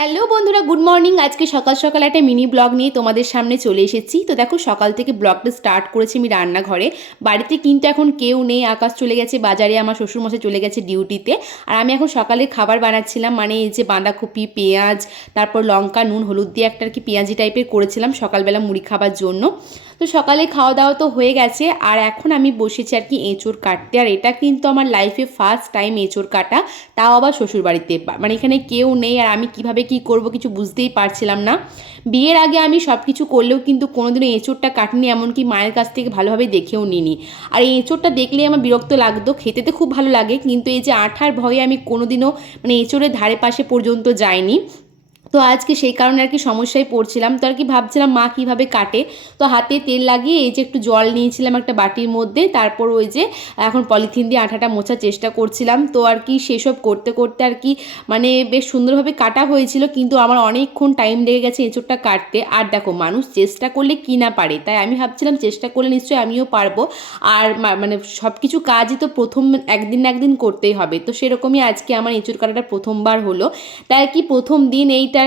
Hello বন্ধুরা, good morning. আজকে সকাল সকাল একটা মিনি ব্লগ নিয়ে তোমাদের সামনে চলে এসেছি। তো দেখো, সকাল থেকে ব্লগটা স্টার্ট করেছি আমি রান্নাঘরে। বাড়িতে কিন্তু এখন কেউ নেই, আকাশ চলে গেছে বাজারে, আমার শ্বশুরমশাই চলে গেছে ডিউটিতে। আর আমি এখন সকালে খাবার বানাচ্ছিলাম, মানে এই যে বাঁধাকপি, পেঁয়াজ, তারপর লঙ্কা, নুন, হলুদ দিয়ে একটা আর কি পেঁয়াজি টাইপের করেছিলাম সকালবেলা মুড়ি খাবার জন্য। তো সকালে খাওয়া দাওয়া তো হয়ে গেছে, আর এখন আমি বসেছি আর কি এঁচোড় কাটতে। আর এটা কিন্তু আমার লাইফে ফার্স্ট টাইম এঁচোড় কাটা, তাও আবার শ্বশুরবাড়িতে। মানে এখানে কেউ নেই, আর আমি কিভাবে কি করব কিছু বুঝতেই পারছিলাম না। বিয়ের আগে আমি সব কিছু করলেও কিন্তু কোনোদিনও এঁচোড়টা কাটিনি, এমনকি মায়ের কাছ থেকে ভালোভাবে দেখেও নিইনি। আর এই এঁচোড়টা দেখলেই আমার বিরক্ত লাগতো, খেতে তো খুব ভালো লাগে, কিন্তু এই যে আঠার ভয়ে আমি কোনোদিনও মানে এঁচোড়ের ধারে পাশে পর্যন্ত যাইনি। তো আজকে সেই কারণে আর কি সমস্যায় পড়ছিলাম। তো আর কি ভাবছিলাম মা কীভাবে কাটে। তো হাতে তেল লাগিয়ে এই যে একটু জল নিয়েছিলাম একটা বাটির মধ্যে, তারপর ওই যে এখন পলিথিন দিয়ে আঠাটা মোছার চেষ্টা করছিলাম। তো আর কি সেসব করতে করতে আর কি মানে বেশ সুন্দরভাবে কাটা হয়েছিল, কিন্তু আমার অনেকক্ষণ টাইম লেগে গেছে এঁচোড়টা কাটতে। আর দেখো, মানুষ চেষ্টা করলে কি না পারে, তাই আমি ভাবছিলাম চেষ্টা করলে নিশ্চয়ই আমিও পারবো। আর মানে সব কিছু কাজই তো প্রথম একদিন না একদিন করতেই হবে, তো সেরকমই আজকে আমার এঁচোড় কাটাটা প্রথমবার হলো। তাই আর কি প্রথম দিন এইটাকে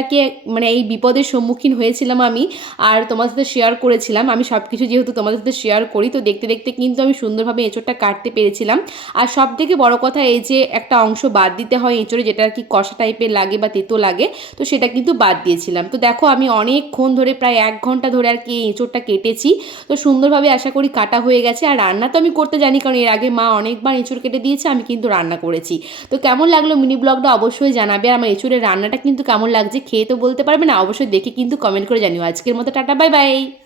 মানে এই বিপদের সম্মুখীন হয়েছিলাম আমি, আর তোমার সাথে শেয়ার করেছিলাম। আমি সব কিছু যেহেতু তোমাদের সাথে শেয়ার করি, তো দেখতে দেখতে কিন্তু আমি সুন্দরভাবে এঁচোড়টা কাটতে পেরেছিলাম। আর সব থেকে বড় কথা এই যে একটা অংশ বাদ দিতে হয় এঁচোড়ে, যেটা আর কি কষা টাইপের লাগে বা তেতো লাগে, তো সেটা কিন্তু বাদ দিয়েছিলাম। তো দেখো, আমি অনেকক্ষণ ধরে প্রায় 1 ঘন্টা ধরে আর কি এই এঁচোড়টা কেটেছি। তো সুন্দরভাবে আশা করি কাটা হয়ে গেছে। আর রান্না তো আমি করতে জানি, কারণ এর আগে মা অনেকবার এঁচোড় কেটে দিয়েছে, আমি কিন্তু রান্না করেছি। তো কেমন লাগলো মিনি ব্লগটা অবশ্যই জানাবে। আর আমার এঁচোড়ের রান্নাটা কিন্তু কেমন লাগছে খেয়ে তো বলতে পারবে না, অবশ্যই দেখে কিন্তু কমেন্ট করে জানিও। আজকের মতো টাটা, বাই বাই।